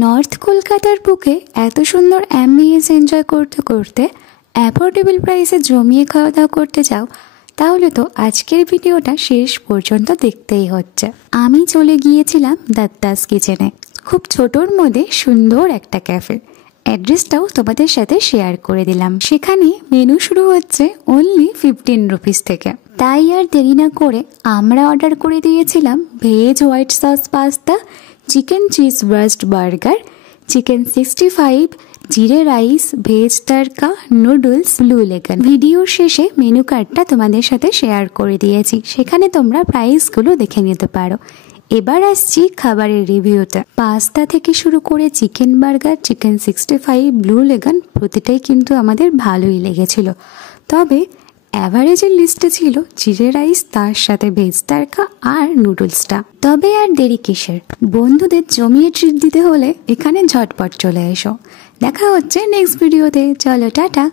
North কলকাতার বুকে এত সুন্দর অ্যাম্বিয়েন্স এনজয় করতে করতে অ্যাফোর্ডেবল প্রাইসে জমিয়ে খাওয়া দাওয়া করতে চাও, তাহলে তো আজকের ভিডিওটা শেষ পর্যন্ত দেখতেই হচ্ছে। আমি চলে গিয়েছিলাম দত্তাস কিচেনে, খুব ছোটোর মধ্যে সুন্দর একটা ক্যাফে। অ্যাড্রেসটাও তোমাদের সাথে শেয়ার করে দিলাম। সেখানে মেনু শুরু হচ্ছে অনলি 15 রুপিস থেকে। তাই আর দেরি না করে আমরা অর্ডার করে দিয়েছিলাম veg white sauce pasta, chicken cheese burst burger, chicken 65, জিরে rice, veg tadka, noodles, blue lagoon. ভিডিওর শেষে মেনু কার্ডটা তোমাদের সাথে শেয়ার করে দিয়েছি, সেখানে তোমরা প্রাইসগুলো দেখে নিতে পারো। এবার আসছি খাবারের রিভিউতে। পাস্তা থেকে শুরু করে চিকেন বার্গার, চিকেন 65, ব্লু লেগন প্রতিটাই কিন্তু আমাদের ভালোই লেগেছিল। তবে অ্যাভারেজের লিস্টে ছিল জিরে রাইস, তার সাথে ভেজ তড়কা আর নুডলসটা। তবে আর দেরি কিসের, বন্ধুদের জমিয়ে ট্রিট দিতে হলে এখানে ঝটপট চলে এসো। দেখা হচ্ছে নেক্সট ভিডিওতে। চলো টাটা।